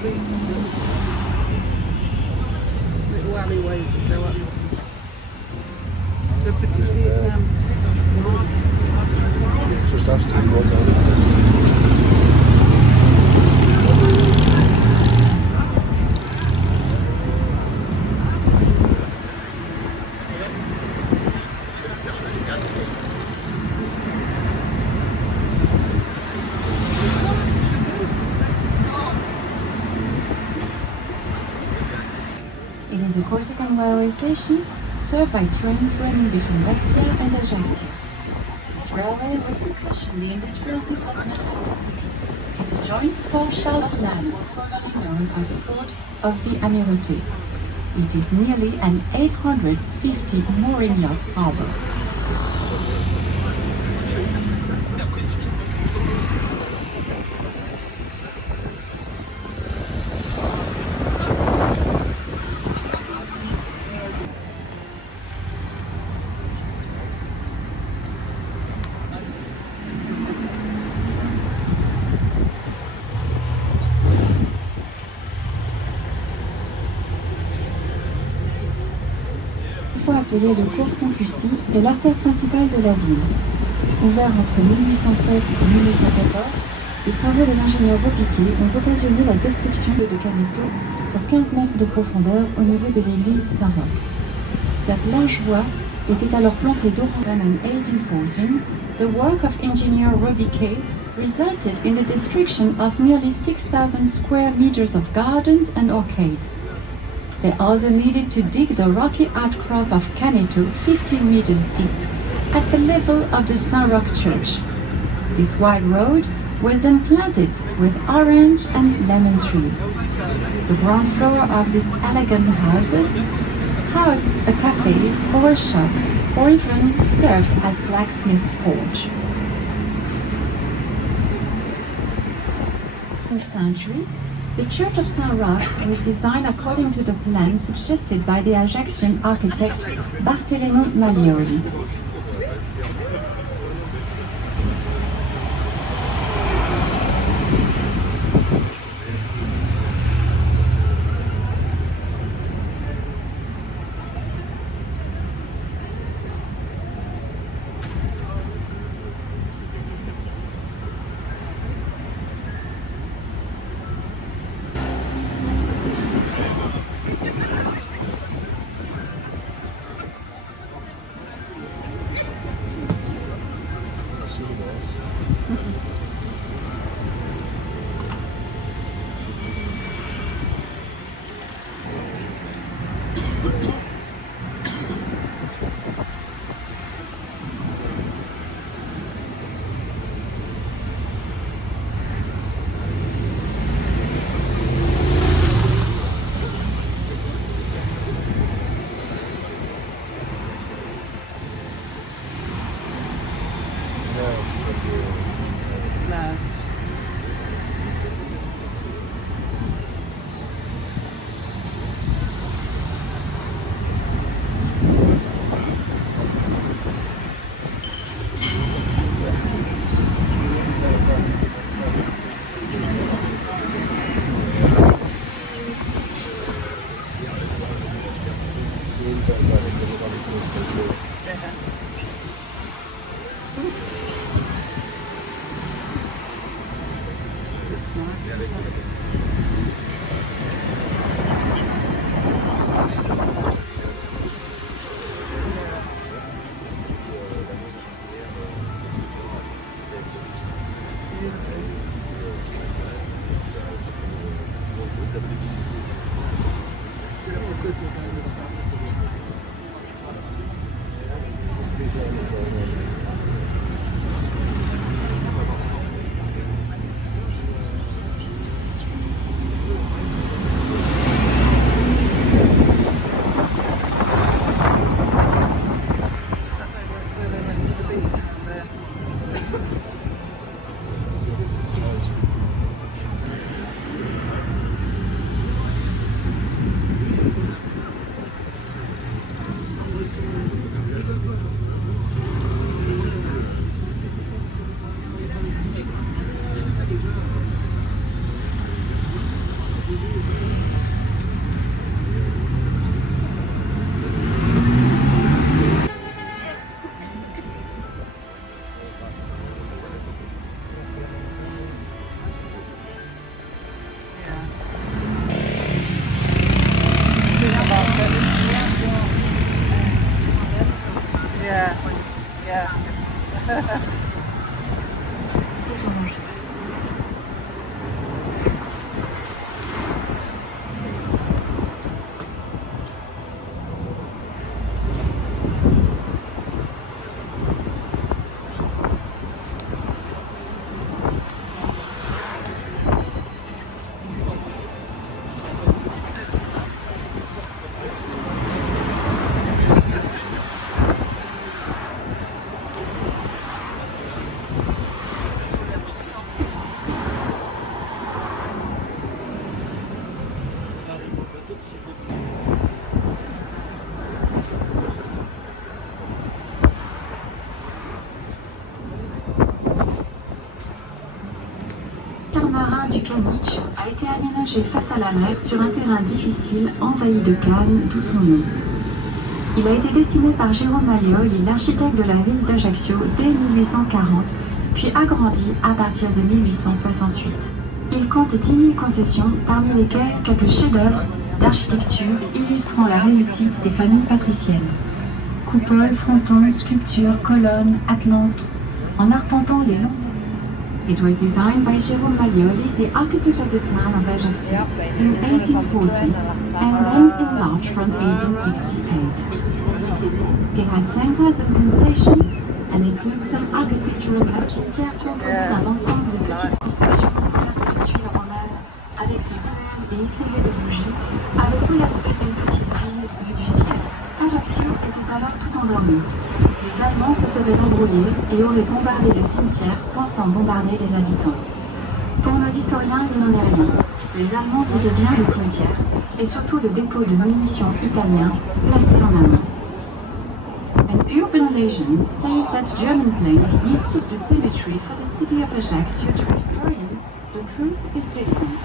streets, little alleyways that go up. The British Vietnam. It's just us two more down. It is a Corsican railway station served by trains running between Bastia and Ajaccio. This railway was to cushion the industrial development of the city. It joins Port Charles of Land, formerly known as Port of the Amirauté. It is nearly an 850 mooring yacht harbour. Appelé le cours Sainte-Lucie, est l'artère principale de la ville. Ouvert entre 1807 et 1814, les travaux de l'ingénieur Robiquet ont occasionné la destruction de Caneto sur 15 mètres de profondeur au niveau de l'église Saint-Roch. Cette large voie était alors plantée d'oranges. In 1814, the work of engineer Robiquet resulted in the destruction of nearly 6,000 square meters of gardens and orchards. They also needed to dig the rocky outcrop of Caneto 15 meters deep, at the level of the Saint-Roch church. This wide road was then planted with orange and lemon trees. The ground floor of these elegant houses housed a cafe or a shop, or even served as blacksmith forge. In the century, the Church of Saint-Roch was designed according to the plan suggested by the Ajaccian architect Bartolomeo Maglioli. Caniche a été aménagé face à la mer sur un terrain difficile envahi de cannes, d'où son nom. Il a été dessiné par Jérôme Maioli, l'architecte de la ville d'Ajaccio, dès 1840, puis agrandi à partir de 1868. Il compte 10 000 concessions, parmi lesquelles quelques chefs-d'œuvre d'architecture illustrant la réussite des familles patriciennes. Coupoles, frontons, sculptures, colonnes, atlantes, en arpentant les longs. It was designed by Jérôme Maioli, the architect of the town of Ajaccio, in 1840, and then enlarged from 1868. It has 10,000 concessions and includes some architectural cimetière composé d'un ensemble de petites constructions en tuiles romanes, avec ses ruelles et éclairées de bougies, avec tout l'aspect d'une petite ville vue du ciel. Ajaccio était alors tout endormi. Les Allemands se seraient embrouillés et auraient bombardé le cimetière, pensant bombarder les habitants. Pour nos historiens, il n'en est rien. Les Allemands visaient bien le cimetière, et surtout le dépôt de munitions italien placé en amont. An urban legend says that German planes mistook the cemetery for the city of Ajaccio. To historians, the truth is different.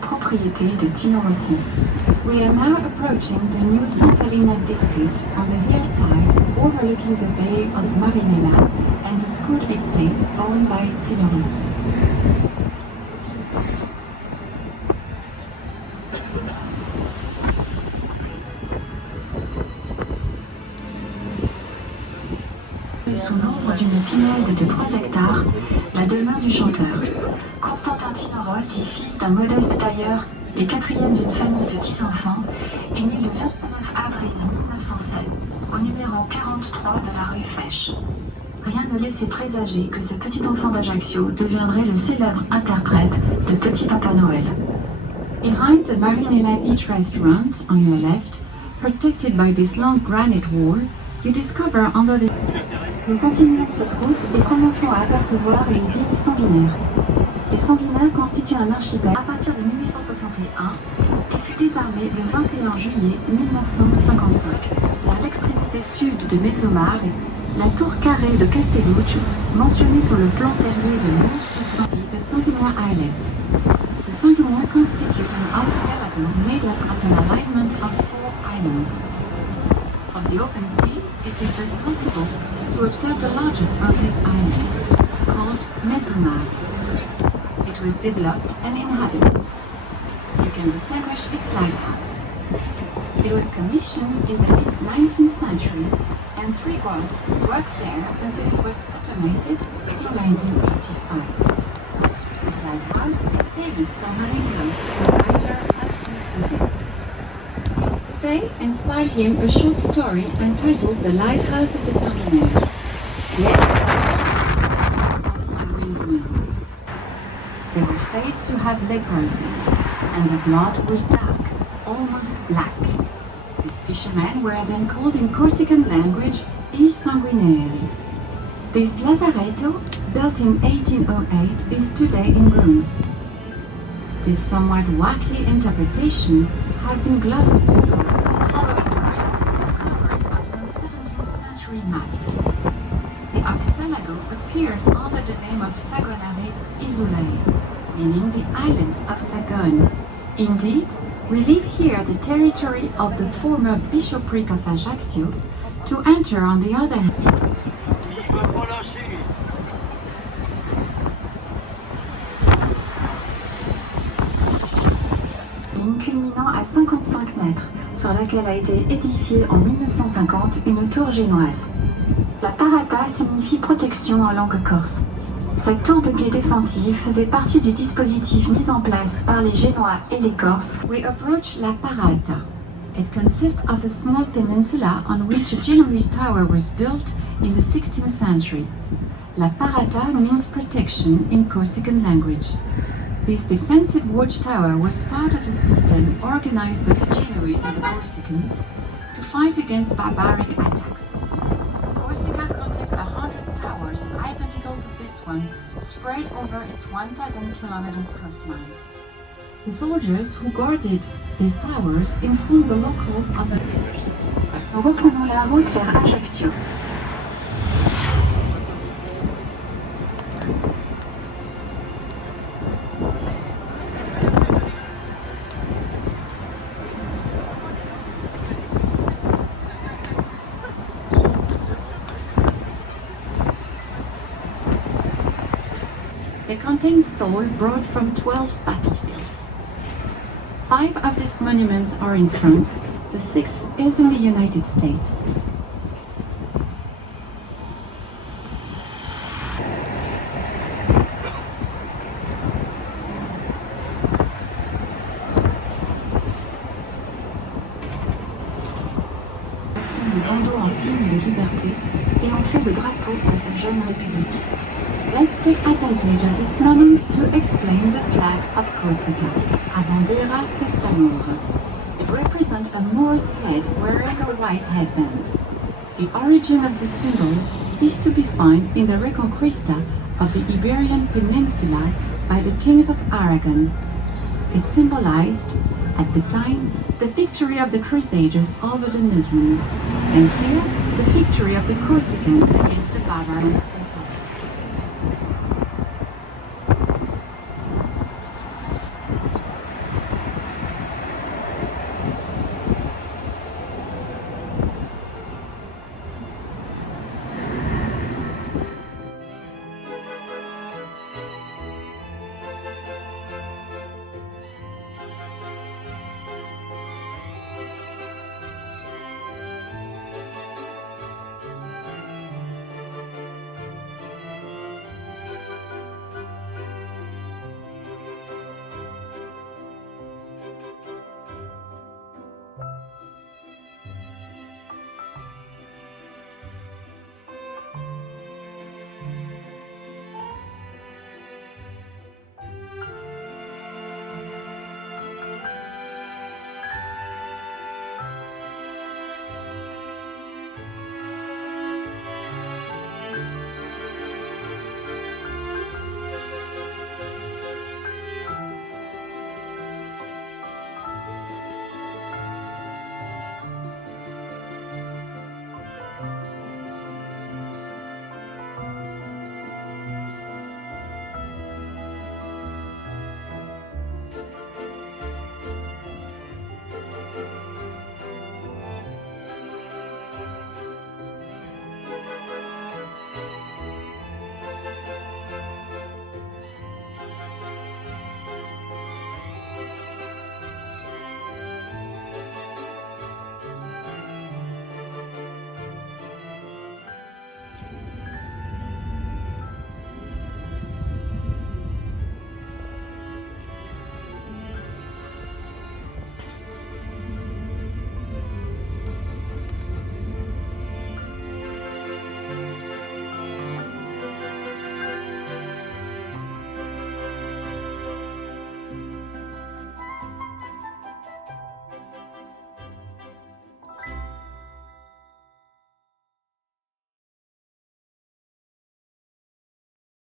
Propriété de Tino Rossi. We are now approaching the new Sant'Elena district on the hillside overlooking the bay of Marinella and the school estate owned by Tino Rossi. Sous l'ombre d'une pinède de 3 hectares, la demeure du chanteur. Constantin Tino Rossi, fils d'un modeste tailleur et quatrième d'une famille de 10 enfants, est né le 29 avril 1907 au numéro 43 de la rue Fèche. Rien ne laissait présager que ce petit enfant d'Ajaccio deviendrait le célèbre interprète de Petit Papa Noël. Behind the Marinella Beach Restaurant, on your left, protected by this long granite wall, you discover under the... Nous continuons cette route et commençons à apercevoir les îles Sanguinaires. Les Sanguinaires constituent un archipel à partir de 1861 et fut désarmé le 21 juillet 1955. À l'extrémité sud de Mezzomare, la tour carrée de Castelluccio, mentionnée sur le plan terrier de 1700, the Sanguinaire Islets. The Sanguinaire constitute an archipelago made up of an alignment of 4 islands. From the open sea, it is thus possible to observe the largest of these islands, called Mezzomare. It was developed and inhabited. You can distinguish its lighthouse. It was commissioned in the mid-19th century, and 3 guards worked there until it was automated in 1985. This lighthouse is famous for having housed the writer Ajaccio. His stay inspired him a short story entitled The Lighthouse of the Sanguinaire. They were said to have leprosy, and the blood was dark, almost black. These fishermen were then called in Corsican language I Sanguinari. This lazaretto, built in 1808, is today in ruins. This somewhat wacky interpretation had been glossed over following the recent discovery of some 17th century maps. The archipelago appears under the name of Sagonare Isole, meaning the islands of Sagon. Indeed, we leave here the territory of the former bishopric of Ajaccio to enter on the other hand. Culminant à 55 mètres, sur laquelle a été édifiée en 1950 une tour génoise. La parata signifie protection en langue corse. Cette tour de guet défensive faisait partie du dispositif mis en place par les Génois et les Corses. We approach la parata. It consists of a small peninsula on which a Genoese tower was built in the 16th century. La parata means protection in Corsican language. This defensive watchtower was part of a system organized by the Genoese and the Corsicans to fight against barbaric attacks. Aragon, spread over its 1,000 kilometers coastline. The soldiers who guarded these towers informed the locals of the... Reprenons la route vers Ajaccio. They contain soil brought from 12 battlefields. 5 of these monuments are in France, the 6th is in the United States. Le bandeau en signe de liberté et en fait le drapeau à cette jeune république. Let's take advantage of this moment to explain the flag of Corsica, a bandera testamora. It represents a Moor's head wearing a white headband. The origin of this symbol is to be found in the Reconquista of the Iberian Peninsula by the kings of Aragon. It symbolized, at the time, the victory of the Crusaders over the Muslims, and here, the victory of the Corsicans against the Bavarians.